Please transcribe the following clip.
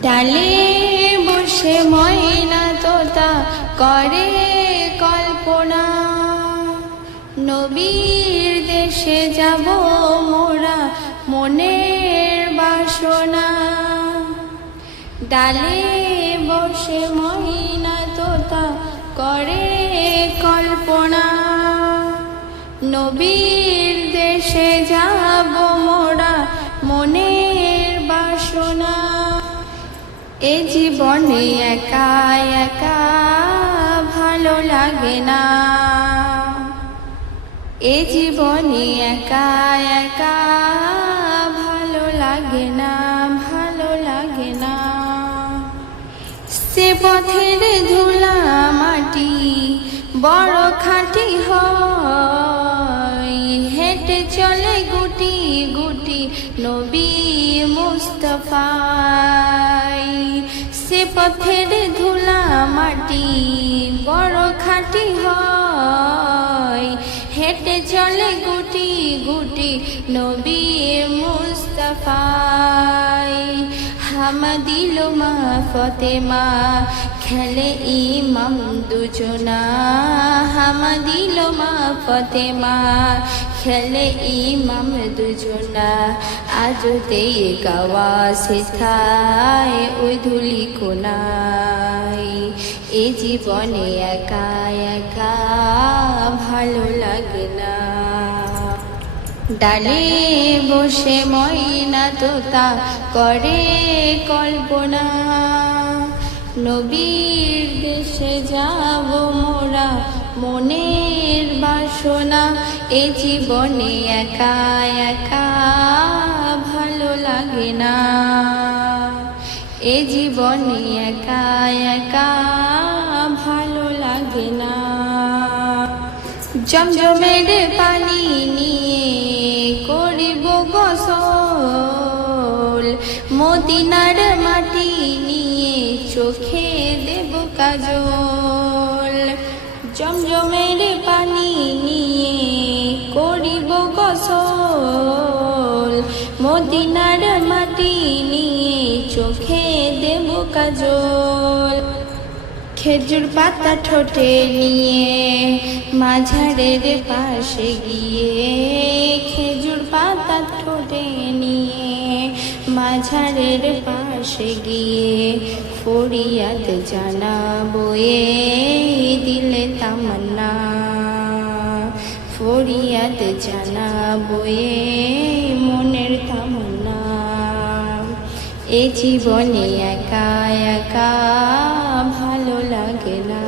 ডালে বসে ময়না তোতা করে কল্পনা, নবীর দেশে যাব মোরা মনের বাসনা। ডালে বসে ময়না তোতা করে কল্পনা, নবীর দেশে যাব মোরা মনের বাসনা। এ জীবনে একা একা ভালো লাগে না, এ জীবনে একা একা ভালো লাগে না, ভালো লাগে না। সে পথের ধুলা মাটি বড় খাঁটি হয়, হেঁটে চলে গুটি গুটি নবী মুস্তাফাই। সে পথের ধুলা মাটি বড় খাঁটি হয়, হেঁটে চলে গুটি গুটি নবী মুস্তাফাই। হামাদিল মা ফতেমা খেলে ইমাম দুজনা, হামাদিল মা ফতেমা খেলে ইমাম দুজনা। আজ তে গাওয়া সেথায় ওই ধুলি কোনায়, এ জীবনে একা একা ভালো লাগে না। ডালে বসে ময়না তোতা করে কল্পনা, নবীর দেশে যাব মোরা মনের বাসনা। এ জীবনে একা একা ভালো লাগে না, এ জীবনে একা একা ভালো লাগে না। জমজমের পানি নিয়ে করিব গোসল, মদিনার মাটি নিয়ে চোখে দেব কাজল। জমজমের পানি নিয়ে করিব গোসল, মদিনার মাটি নিয়ে চোখে দেব কাজল। খেজুর পাতা ঠোঁটে নিয়ে মাঝারের পাশে গিয়ে, খেজুর পাতা ঠোঁটে নিয়ে মাঝারের পাশে গিয়ে ফরিয়াদ জানাবো এ দিলে তামান্না, ফরিয়াদ জানাবো এ মনের তামান্না। এ জীবনে একা একা ভালো লাগে না।